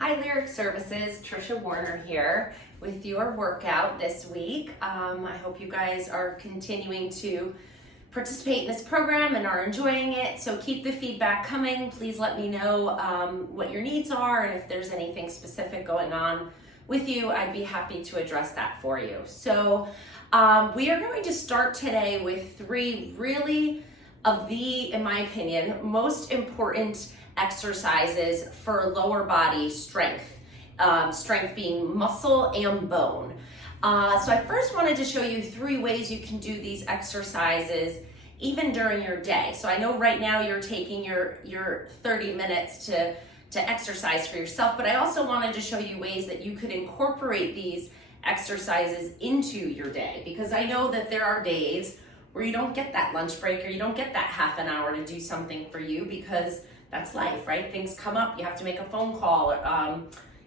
Hi Lyric Services, Trisha Warner here with your workout this week. I hope you guys are continuing to participate in this program and are enjoying it. So keep the feedback coming. Please let me know what your needs are, and if there's anything specific going on with you, I'd be happy to address that for you. So we are going to start today with three really in my opinion, most important exercises for lower body strength, strength being muscle and bone. So I first wanted to show you three ways you can do these exercises even during your day. So I know right now you're taking your 30 minutes to exercise for yourself, but I also wanted to show you ways that you could incorporate these exercises into your day, because I know that there are days where you don't get that lunch break or you don't get that half an hour to do something for you, because that's life, right? Things come up, you have to make a phone call,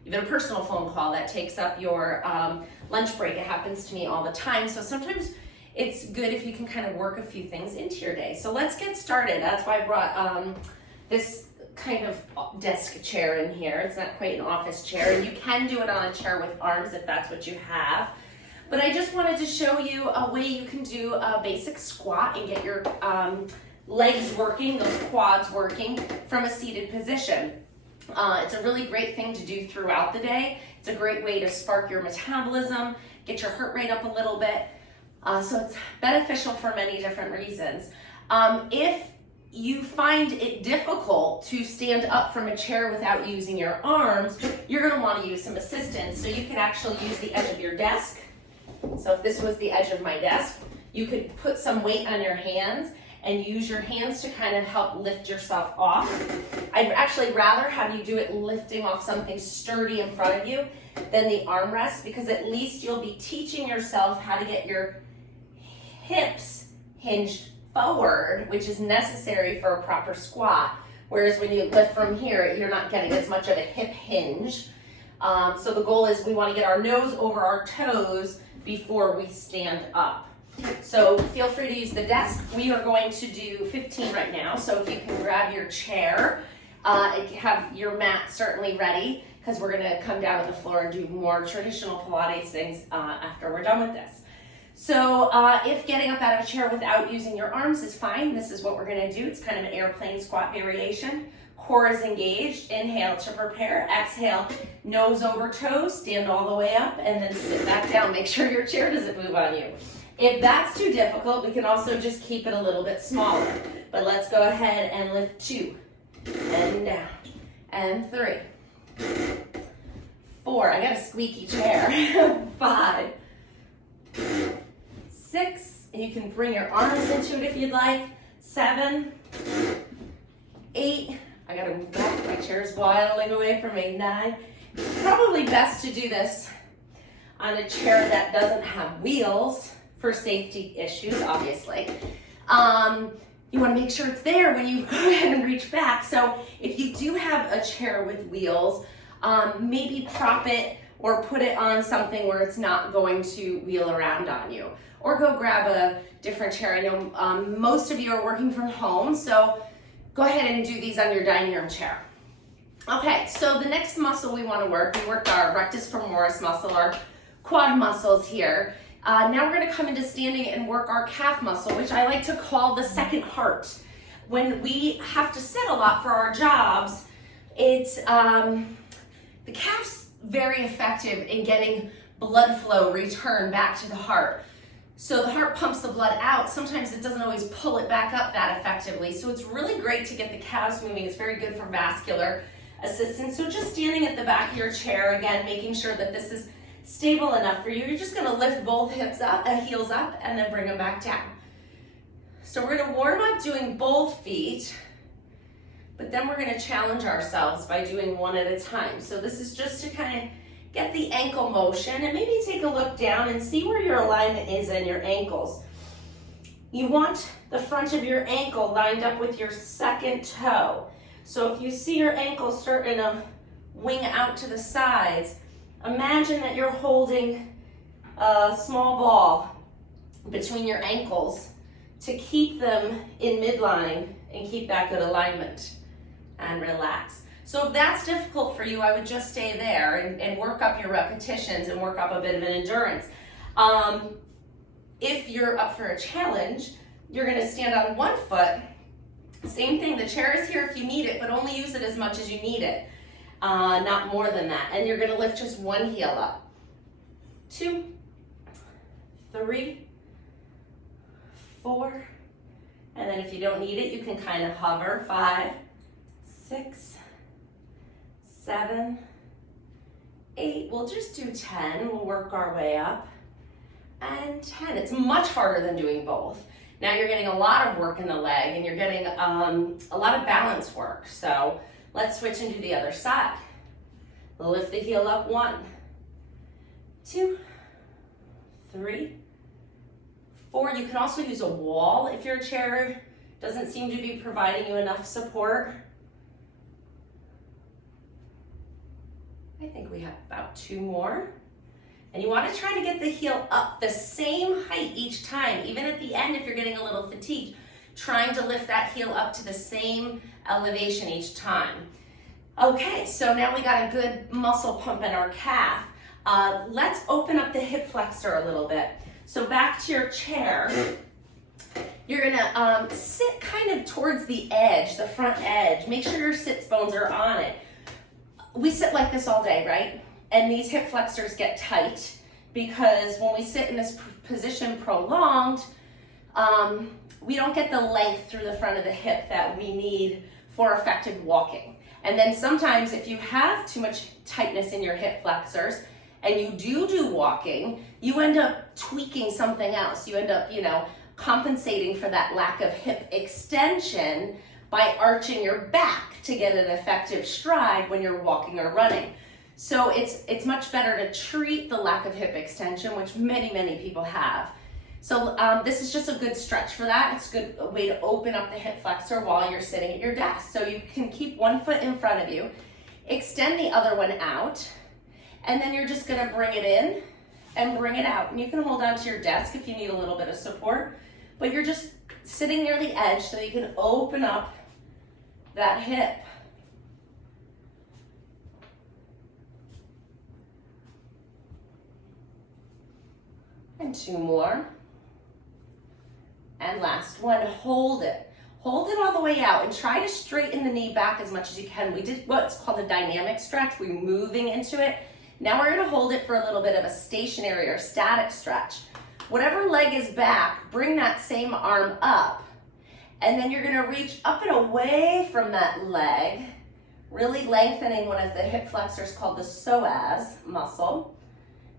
even a personal phone call that takes up your lunch break. It happens to me all the time. So sometimes it's good if you can kind of work a few things into your day. So let's get started. That's why I brought this kind of desk chair in here. It's not quite an office chair, and you can do it on a chair with arms if that's what you have. But I just wanted to show you a way you can do a basic squat and get your legs working, those quads working from a seated position. It's a really great thing to do throughout the day. It's a great way to spark your metabolism, get your heart rate up a little bit. So it's beneficial for many different reasons. If you find it difficult to stand up from a chair without using your arms, you're going to want to use some assistance. So you can actually use the edge of your desk. So if this was the edge of my desk, you could put some weight on your hands and use your hands to kind of help lift yourself off. I'd actually rather have you do it lifting off something sturdy in front of you than the armrest, because at least you'll be teaching yourself how to get your hips hinged forward, which is necessary for a proper squat. Whereas when you lift from here, you're not getting as much of a hip hinge. So the goal is we want to get our nose over our toes before we stand up. So feel free to use the desk. We are going to do 15 right now. So if you can grab your chair, have your mat certainly ready, because we're going to come down to the floor and do more traditional Pilates things after we're done with this. So if getting up out of a chair without using your arms is fine, this is what we're going to do. It's kind of an airplane squat variation. Core is engaged. Inhale to prepare. Exhale, nose over toes, stand all the way up, and then sit back down. Make sure your chair doesn't move on you. If that's too difficult, we can also just keep it a little bit smaller. But let's go ahead and lift 2, and down, and 3, 4. I got a squeaky chair. 5, 6. And you can bring your arms into it if you'd like. 7, 8. I gotta move back, my chair's waddling away from me. 9. It's probably best to do this on a chair that doesn't have wheels for safety issues, obviously. You wanna make sure it's there when you go ahead and reach back. So if you do have a chair with wheels, maybe prop it or put it on something where it's not going to wheel around on you. Or go grab a different chair. I know most of you are working from home, so go ahead and do these on your dining room chair. Okay, so the next muscle we want to work, we worked our rectus femoris muscle, our quad muscles here. Now we're going to come into standing and work our calf muscle, which I like to call the second heart. When we have to sit a lot for our jobs, it's the calf's very effective in getting blood flow return back to the heart. So the heart pumps the blood out. Sometimes it doesn't always pull it back up that effectively. So it's really great to get the calves moving. It's very good for vascular assistance. So just standing at the back of your chair, again, making sure that this is stable enough for you. You're just gonna lift both hips up, heels up, and then bring them back down. So we're gonna warm up doing both feet, but then we're gonna challenge ourselves by doing one at a time. So this is just to kind of get the ankle motion, and maybe take a look down and see where your alignment is in your ankles. You want the front of your ankle lined up with your second toe. So if you see your ankle starting to wing out to the sides, imagine that you're holding a small ball between your ankles to keep them in midline and keep that good alignment, and relax. So if that's difficult for you, I would just stay there and work up your repetitions and work up a bit of an endurance. If you're up for a challenge, you're gonna stand on one foot. Same thing, the chair is here if you need it, but only use it as much as you need it. Not more than that. And you're gonna lift just one heel up. 2, 3, 4, and then if you don't need it, you can kind of hover. 5, 6, 7, 8. We'll just do 10. We'll work our way up. And 10. It's much harder than doing both. Now you're getting a lot of work in the leg and you're getting a lot of balance work. So let's switch and do the other side. Lift the heel up. 1, 2, 3, 4. You can also use a wall if your chair doesn't seem to be providing you enough support. I think we have about 2 more. And you want to try to get the heel up the same height each time. Even at the end, if you're getting a little fatigued, trying to lift that heel up to the same elevation each time. Okay, so now we got a good muscle pump in our calf. Let's open up the hip flexor a little bit. So back to your chair. You're gonna sit kind of towards the edge, the front edge. Make sure your sits bones are on it. We sit like this all day, right? And these hip flexors get tight because when we sit in this position prolonged, we don't get the length through the front of the hip that we need for effective walking. And then sometimes if you have too much tightness in your hip flexors and you do walking, you end up tweaking something else. You end up, compensating for that lack of hip extension by arching your back to get an effective stride when you're walking or running. So it's much better to treat the lack of hip extension, which many people have. So this is just a good stretch for that. It's a good way to open up the hip flexor while you're sitting at your desk. So you can keep one foot in front of you, extend the other one out, and then you're just gonna bring it in and bring it out. And you can hold onto your desk if you need a little bit of support, but you're just sitting near the edge so you can open up that hip. And 2 more. And last one, hold it. Hold it all the way out and try to straighten the knee back as much as you can. We did what's called a dynamic stretch. We're moving into it. Now we're gonna hold it for a little bit of a stationary or static stretch. Whatever leg is back, bring that same arm up. And then you're gonna reach up and away from that leg, really lengthening one of the hip flexors called the psoas muscle.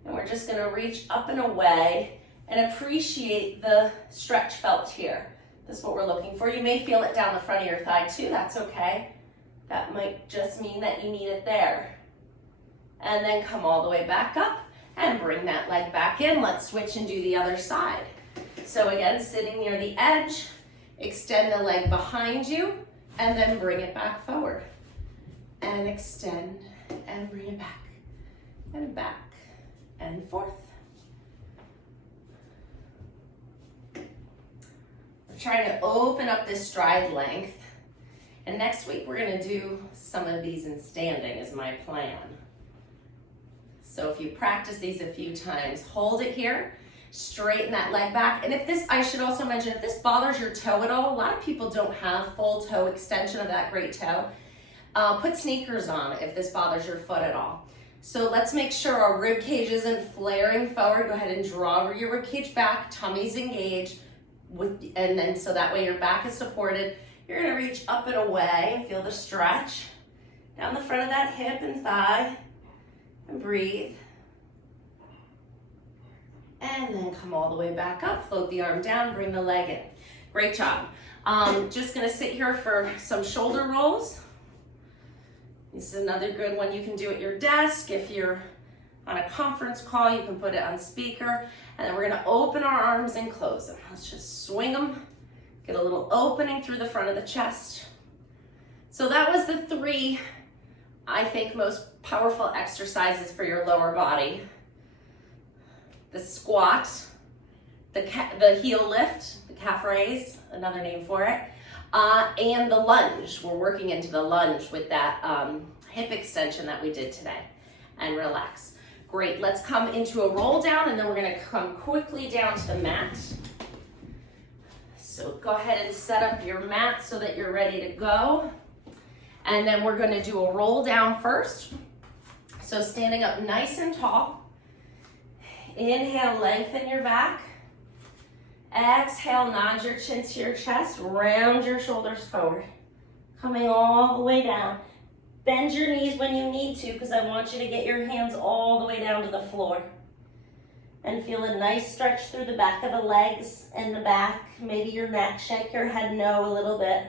And we're just gonna reach up and away and appreciate the stretch felt here. This is what we're looking for. You may feel it down the front of your thigh too, that's okay. That might just mean that you need it there. And then come all the way back up and bring that leg back in. Let's switch and do the other side. So again, sitting near the edge, extend the leg behind you, and then bring it back forward. And extend and bring it back and forth. We're trying to open up this stride length. And next week we're gonna do some of these in standing is my plan. So if you practice these a few times, hold it here, straighten that leg back. And if this, I should also mention, if this bothers your toe at all, a lot of people don't have full toe extension of that great toe. Put sneakers on if this bothers your foot at all. So let's make sure our rib cage isn't flaring forward. Go ahead and draw your rib cage back, tummy's engaged, and then so that way your back is supported. You're gonna reach up and away, feel the stretch down the front of that hip and thigh, and breathe. And then come all the way back up, float the arm down, bring the leg in. Great job. Just gonna sit here for some shoulder rolls. This is another good one you can do at your desk. If you're on a conference call, you can put it on speaker. And then we're gonna open our arms and close them. Let's just swing them. Get a little opening through the front of the chest. So that was the 3, I think, most powerful exercises for your lower body. The squat, the heel lift, the calf raise, another name for it. and the lunge. We're working into the lunge with that hip extension that we did today. And relax. Great, let's come into a roll down, and then we're gonna come quickly down to the mat. So go ahead and set up your mat so that you're ready to go. And then we're gonna do a roll down first. So standing up nice and tall. Inhale, lengthen your back. Exhale, nod your chin to your chest, round your shoulders forward. Coming all the way down. Bend your knees when you need to, because I want you to get your hands all the way down to the floor. And feel a nice stretch through the back of the legs and the back, maybe your neck, shake your head no a little bit.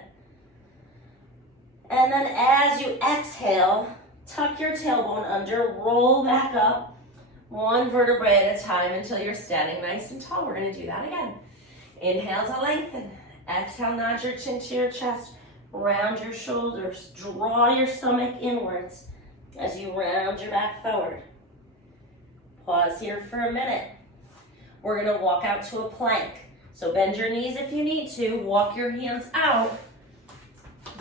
And then as you exhale, tuck your tailbone under, roll back up, one vertebrae at a time until you're standing nice and tall. We're gonna do that again. Inhale to lengthen. Exhale, nod your chin to your chest, round your shoulders, draw your stomach inwards as you round your back forward. Pause here for a minute. We're gonna walk out to a plank. So bend your knees if you need to, walk your hands out.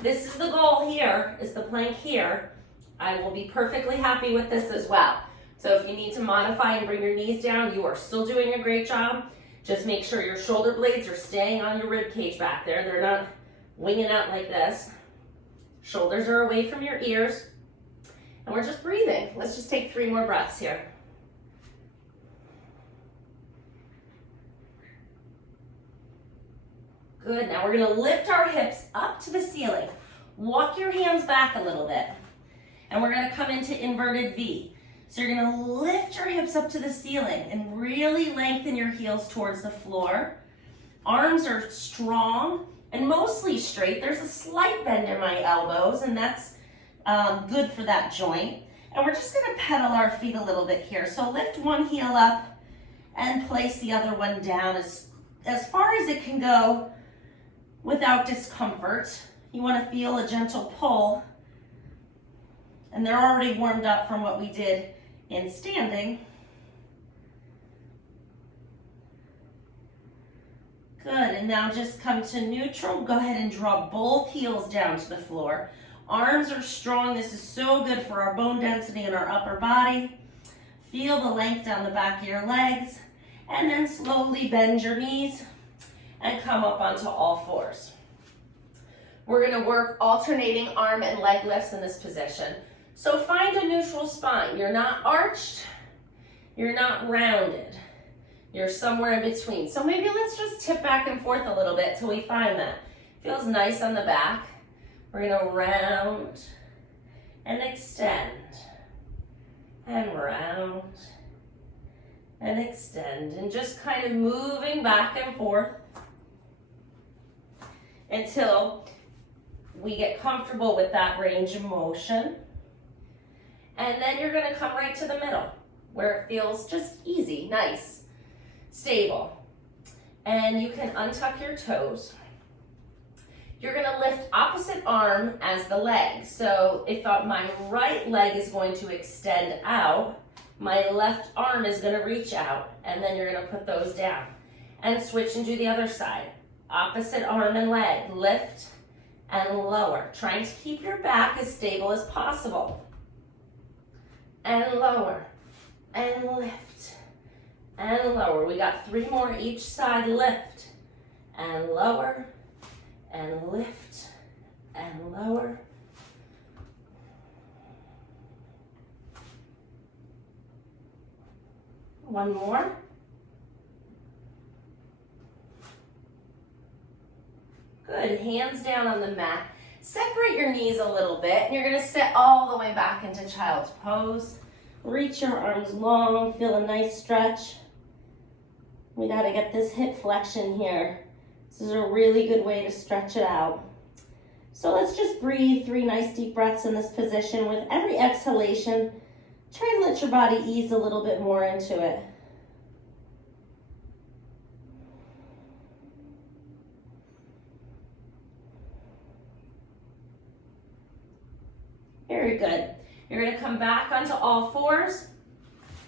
This is the goal here, is the plank here. I will be perfectly happy with this as well. So if you need to modify and bring your knees down, you are still doing a great job. Just make sure your shoulder blades are staying on your rib cage back there. They're not winging out like this. Shoulders are away from your ears. And we're just breathing. Let's just take 3 more breaths here. Good, now we're gonna lift our hips up to the ceiling. Walk your hands back a little bit. And we're gonna come into inverted V. So you're gonna lift your hips up to the ceiling and really lengthen your heels towards the floor. Arms are strong and mostly straight. There's a slight bend in my elbows, and that's good for that joint. And we're just gonna pedal our feet a little bit here. So lift one heel up and place the other one down as far as it can go without discomfort. You wanna feel a gentle pull. And they're already warmed up from what we did in standing. Good, and now just come to neutral. Go ahead and draw both heels down to the floor. Arms are strong. This is so good for our bone density in our upper body. Feel the length down the back of your legs. And then slowly bend your knees and come up onto all fours. We're gonna work alternating arm and leg lifts in this position. So find a neutral spine. You're not arched, you're not rounded. You're somewhere in between. So maybe let's just tip back and forth a little bit till we find that. Feels nice on the back. We're gonna round and extend and round and extend, and just kind of moving back and forth until we get comfortable with that range of motion. And then you're gonna come right to the middle where it feels just easy, nice, stable. And you can untuck your toes. You're gonna lift opposite arm as the leg. So if my right leg is going to extend out, my left arm is gonna reach out, and then you're gonna put those down. And switch and do the other side. Opposite arm and leg, lift and lower. Trying to keep your back as stable as possible. And lower, and lift, and lower. We got 3 more each side. Lift, and lower, and lift, and lower. One more. Good, hands down on the mat. Separate your knees a little bit, and you're gonna sit all the way back into child's pose. Reach your arms long, feel a nice stretch. We gotta get this hip flexion here. This is a really good way to stretch it out. So let's just breathe 3 nice deep breaths in this position. With every exhalation, try and let your body ease a little bit more into it. Very good. You're gonna come back onto all fours.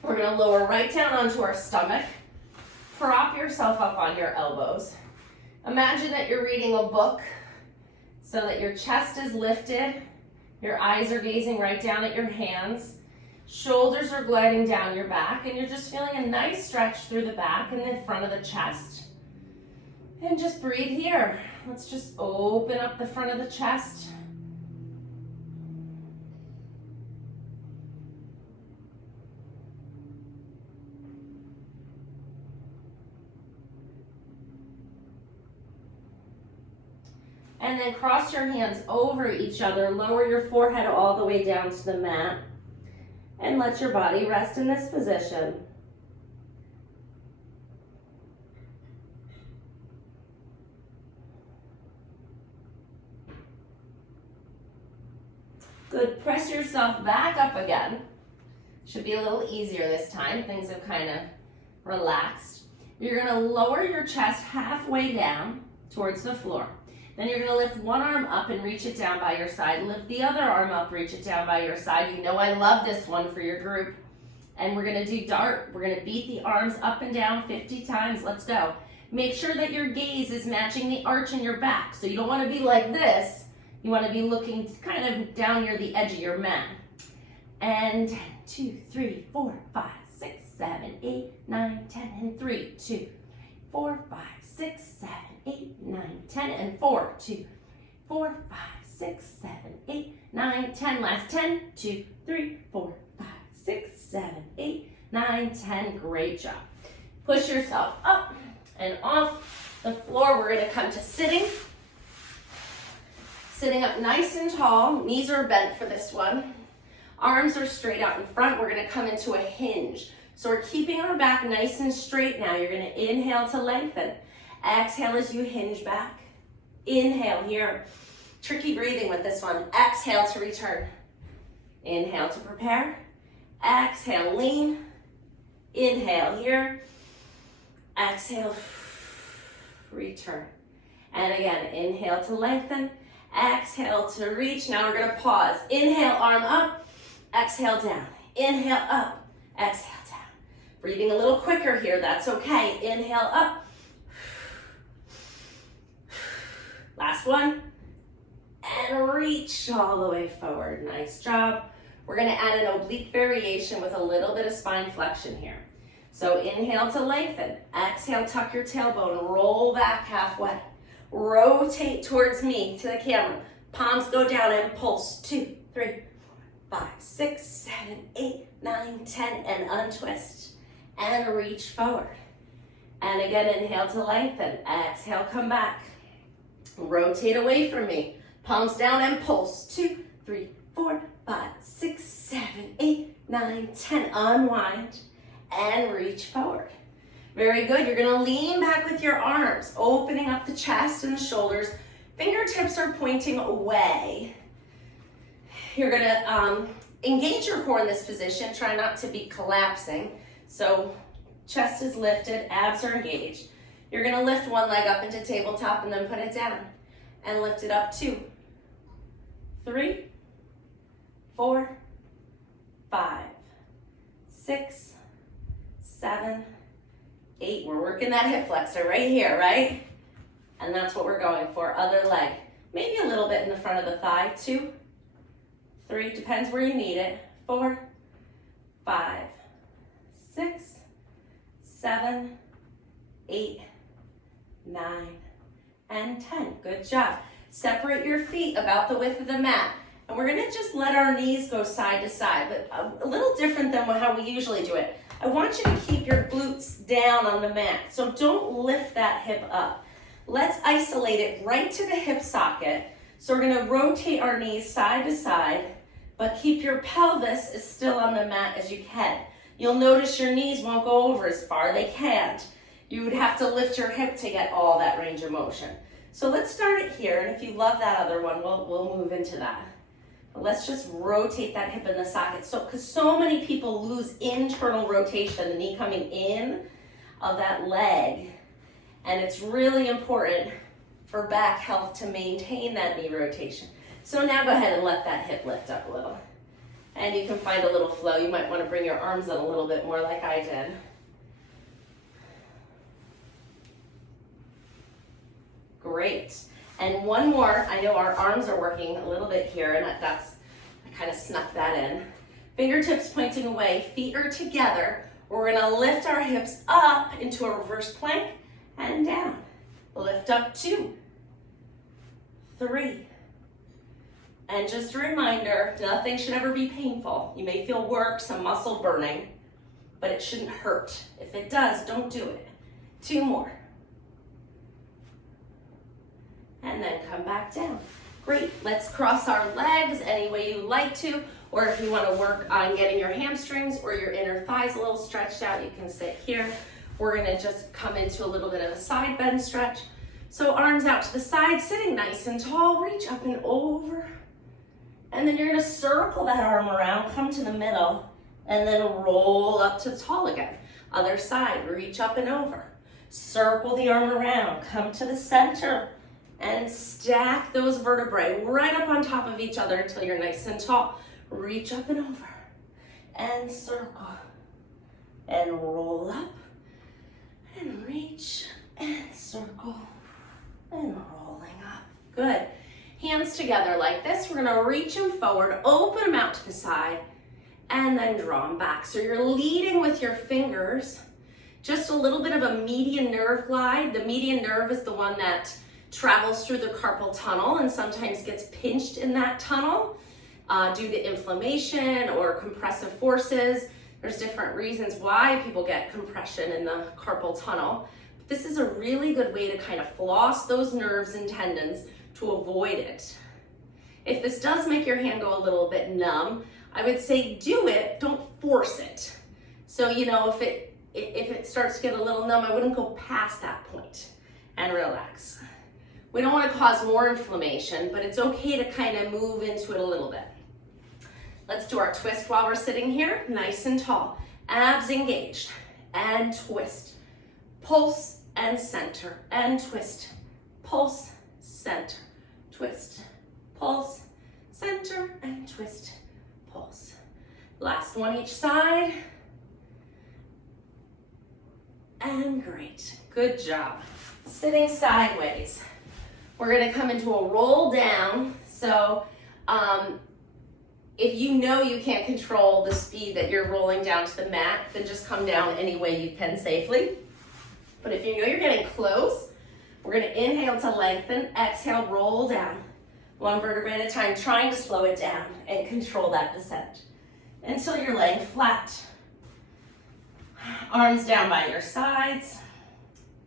We're gonna lower right down onto our stomach. Prop yourself up on your elbows. Imagine that you're reading a book so that your chest is lifted, your eyes are gazing right down at your hands, shoulders are gliding down your back, and you're just feeling a nice stretch through the back and the front of the chest. And just breathe here. Let's just open up the front of the chest. And then cross your hands over each other, lower your forehead all the way down to the mat, and let your body rest in this position. Good, press yourself back up again. Should be a little easier this time, things have kind of relaxed. You're gonna lower your chest halfway down towards the floor. Then you're gonna lift one arm up and reach it down by your side. Lift the other arm up, reach it down by your side. You know I love this one for your group. And we're gonna do dart. We're gonna beat the arms up and down 50 times. Let's go. Make sure that your gaze is matching the arch in your back. So you don't wanna be like this. You wanna be looking kind of down near the edge of your mat. And 10, 2, 3, 4, 5, 6, 7, 8, 9, 10, and 3, 2, 4, 5, 6, 7, 8, 9, 10, and 4, 2, 4, 5, 6, 7, 8, 9, 10. Last 10, 2, 3, 4, 5, 6, 7, 8, 9, 10. Great job. Push yourself up and off the floor. We're gonna come to sitting. Sitting up nice and tall. Knees are bent for this one. Arms are straight out in front. We're gonna come into a hinge. So we're keeping our back nice and straight now. You're gonna inhale to lengthen. Exhale as you hinge back. Inhale here. Tricky breathing with this one. Exhale to return. Inhale to prepare. Exhale, lean. Inhale here. Exhale, return. And again, inhale to lengthen. Exhale to reach. Now we're gonna pause. Inhale, arm up. Exhale, down. Inhale, up. Exhale, down. Breathing a little quicker here, that's okay. Inhale, up. Last one. And reach all the way forward. Nice job. We're gonna add an oblique variation with a little bit of spine flexion here. So inhale to lengthen. Exhale, tuck your tailbone. Roll back halfway. Rotate towards me, to the camera. Palms go down and pulse. 2, 3, 4, 5, 6, 7, 8, 9, 10, and untwist. And reach forward. And again, inhale to lengthen. Exhale, come back. Rotate away from me. Palms down and pulse. 2, 3, 4, 5, 6, 7, 8, 9, 10. Unwind and reach forward. Very good. You're gonna lean back with your arms, opening up the chest and the shoulders. Fingertips are pointing away. You're gonna engage your core in this position. Try not to be collapsing. So chest is lifted, abs are engaged. You're gonna lift one leg up into tabletop and then put it down. And lift it up. 2, 3, 4, 5, 6, 7, 8. We're working that hip flexor right here, right? And that's what we're going for. Other leg. Maybe a little bit in the front of the thigh. 2, 3, depends where you need it. 4, 5, 6, 7, 8, 9, and 10. Good job. Separate your feet about the width of the mat. And we're gonna just let our knees go side to side, but a little different than how we usually do it. I want you to keep your glutes down on the mat, so don't lift that hip up. Let's isolate it right to the hip socket. So we're gonna rotate our knees side to side, but keep your pelvis as still on the mat as you can. You'll notice your knees won't go over as far, they can't. You would have to lift your hip to get all that range of motion. So let's start it here, and if you love that other one, we'll move into that. But let's just rotate that hip in the socket. So, because so many people lose internal rotation, the knee coming in of that leg, and it's really important for back health to maintain that knee rotation. So now go ahead and let that hip lift up a little. And you can find a little flow. You might want to bring your arms in a little bit more like I did. Great. And one more. I know our arms are working a little bit here, and I kind of snuck that in. Fingertips pointing away, feet are together. We're gonna lift our hips up into a reverse plank and down. Lift up 2, 3. And just a reminder, nothing should ever be painful. You may feel work, some muscle burning, but it shouldn't hurt. If it does, don't do it. 2 more. And then come back down. Great, let's cross our legs any way you like to, or if you want to work on getting your hamstrings or your inner thighs a little stretched out, you can sit here. We're gonna just come into a little bit of a side bend stretch. So arms out to the side, sitting nice and tall, reach up and over. And then you're gonna circle that arm around, come to the middle, and then roll up to tall again. Other side, reach up and over. Circle the arm around, come to the center, and stack those vertebrae right up on top of each other until you're nice and tall. Reach up and over, and circle, and roll up, and reach, and circle, and rolling up. Good. Hands together like this. We're gonna reach them forward, open them out to the side, and then draw them back. So you're leading with your fingers, just a little bit of a median nerve glide. The median nerve is the one that travels through the carpal tunnel and sometimes gets pinched in that tunnel due to inflammation or compressive forces. There's different reasons why people get compression in the carpal tunnel. But this is a really good way to kind of floss those nerves and tendons to avoid it. If this does make your hand go a little bit numb, I would say do it, don't force it. So, you know, if it starts to get a little numb, I wouldn't go past that point and relax. We don't want to cause more inflammation, but it's okay to kind of move into it a little bit. Let's do our twist while we're sitting here, nice and tall. Abs engaged, and twist. Pulse and center, and twist. Pulse, center, twist. Pulse, center, and twist. Pulse. Last one each side. And great, good job. Sitting sideways. We're gonna come into a roll down. So if you know you can't control the speed that you're rolling down to the mat, then just come down any way you can safely. But if you know you're getting close, we're gonna inhale to lengthen, exhale, roll down. One vertebrae at a time, trying to slow it down and control that descent until you're laying flat. Arms down by your sides,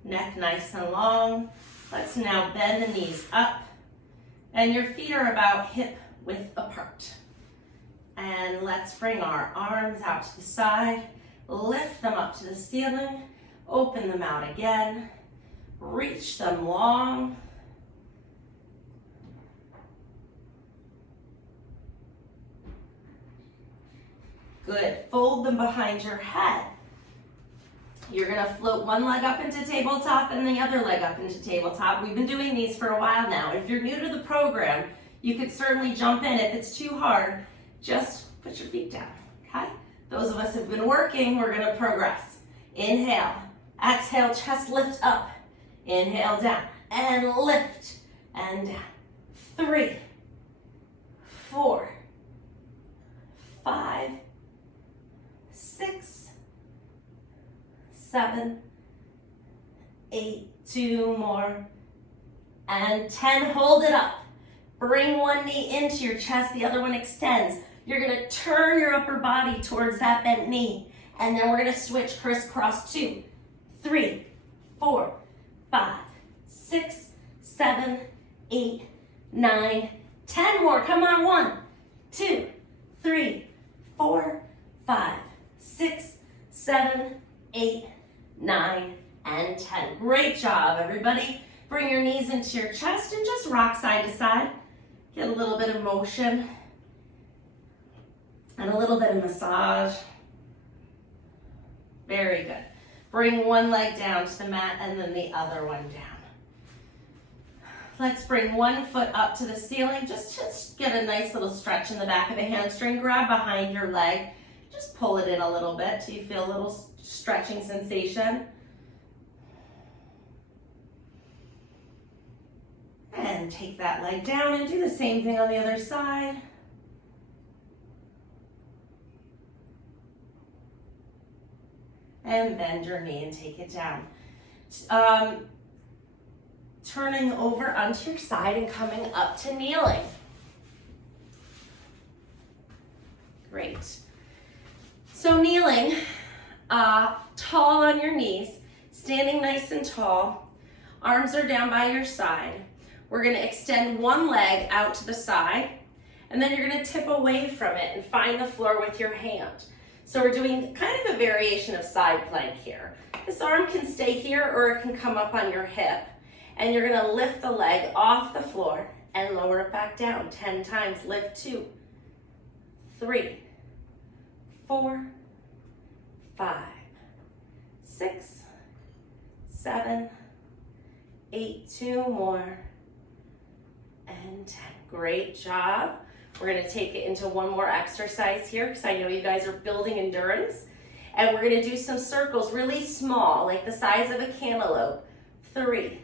neck nice and long. Let's now bend the knees up, and your feet are about hip width apart. And let's bring our arms out to the side, lift them up to the ceiling, open them out again, reach them long. Good, fold them behind your head. You're gonna float one leg up into tabletop and the other leg up into tabletop. We've been doing these for a while now. If you're new to the program, you could certainly jump in. If it's too hard, just put your feet down, okay? Those of us who've been working, we're gonna progress. Inhale, exhale, chest lift up. Inhale, down, and lift, and down. 3, 4, 5, 6, 7, 8, 2 more, and 10. Hold it up. Bring one knee into your chest, the other one extends. You're gonna turn your upper body towards that bent knee, and then we're gonna switch crisscross. 2, 3, 4, 5, 6, 7, 8, 9, 10 more. Come on, 1, 2, 3, 4, 5, 6, 7, 8, 9, and 10. Great job, everybody. Bring your knees into your chest and just rock side to side. Get a little bit of motion and a little bit of massage. Very good. Bring one leg down to the mat and then the other one down. Let's bring one foot up to the ceiling. Just get a nice little stretch in the back of the hamstring. Grab behind your leg. Just pull it in a little bit till you feel a little stretching sensation. And take that leg down and do the same thing on the other side. And bend your knee and take it down. Turning over onto your side and coming up to kneeling. Great. So kneeling, tall on your knees, standing nice and tall, arms are down by your side. We're gonna extend one leg out to the side, and then you're gonna tip away from it and find the floor with your hand. So we're doing kind of a variation of side plank here. This arm can stay here or it can come up on your hip, and you're gonna lift the leg off the floor and lower it back down 10 times. Lift 2, 3, 4, 5, 6, 7, 8, 2 more, and 10. Great job. We're gonna take it into one more exercise here because I know you guys are building endurance. And we're gonna do some circles really small, like the size of a cantaloupe. 3,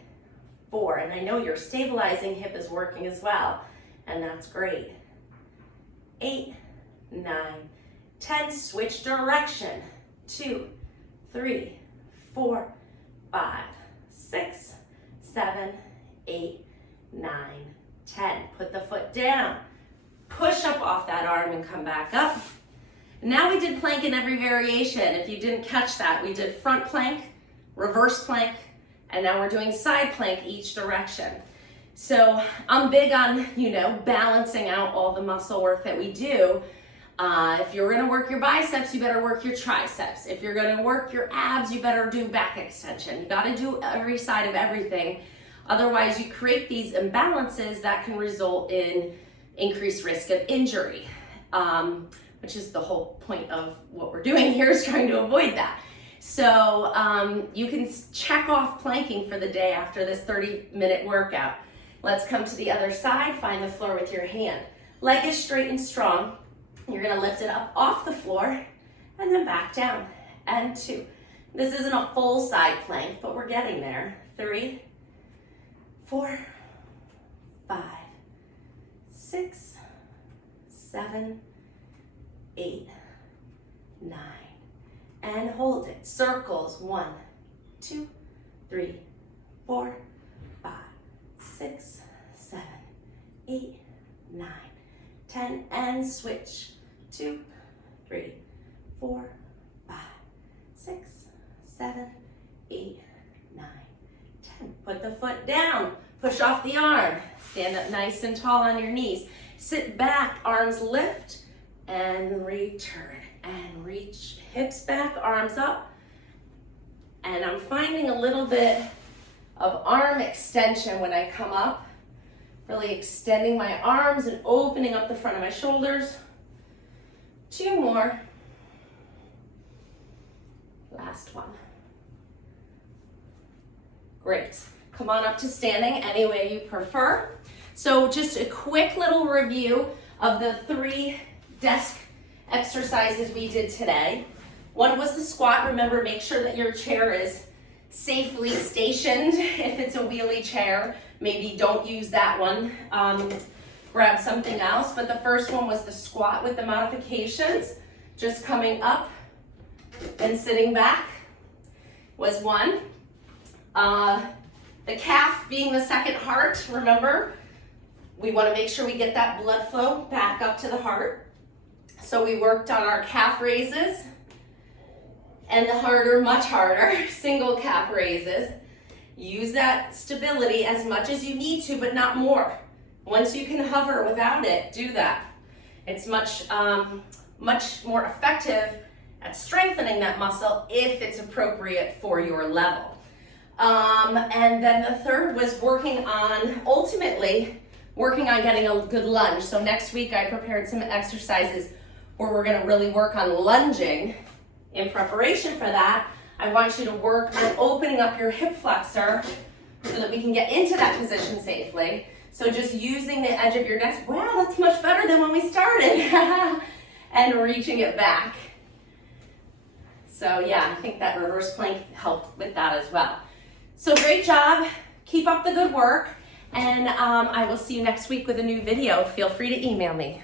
4, and I know your stabilizing hip is working as well, and that's great. 8, 9, 10, switch direction. 2, 3, 4, 5, 6, 7, 8, 9, 10. Put the foot down. Push up off that arm and come back up. Now we did plank in every variation. If you didn't catch that, we did front plank, reverse plank, and now we're doing side plank each direction. So I'm big on, balancing out all the muscle work that we do. If you're gonna work your biceps, you better work your triceps. If you're gonna work your abs, you better do back extension. You gotta do every side of everything. Otherwise, you create these imbalances that can result in increased risk of injury, which is the whole point of what we're doing here, is trying to avoid that. So you can check off planking for the day after this 30-minute workout. Let's come to the other side, find the floor with your hand. Leg is straight and strong. You're gonna lift it up off the floor and then back down, and 2. This isn't a full side plank, but we're getting there. 3, 4, 5, 6, 7, 8, 9, and hold it. Circles. 1, 2, 3, 4, 5, 6, 7, 8, 9, 10, and switch. 2, 3, 4, 5, 6, 7, 8, 9, 10. Put the foot down. Push off the arm. Stand up nice and tall on your knees. Sit back, arms lift, and return. And reach, hips back, arms up. And I'm finding a little bit of arm extension when I come up. Really extending my arms and opening up the front of my shoulders. 2 more. Last one. Great. Come on up to standing any way you prefer. So just a quick little review of the 3 desk exercises we did today. One was the squat. Remember, make sure that your chair is safely stationed. If it's a wheelie chair, maybe don't use that one. Grab something else. But the first one was the squat with the modifications. Just coming up and sitting back was one. The calf being the second heart, remember, we want to make sure we get that blood flow back up to the heart. So we worked on our calf raises and the harder, much harder, single calf raises. Use that stability as much as you need to, but not more. Once you can hover without it, do that. It's much more effective at strengthening that muscle if it's appropriate for your level. And then the third was ultimately working on getting a good lunge. So next week I prepared some exercises where we're gonna really work on lunging. In preparation for that, I want you to work on opening up your hip flexor so that we can get into that position safely. So just using the edge of your neck, wow, that's much better than when we started. And reaching it back. So yeah, I think that reverse plank helped with that as well. So great job, keep up the good work, And I will see you next week with a new video. Feel free to email me.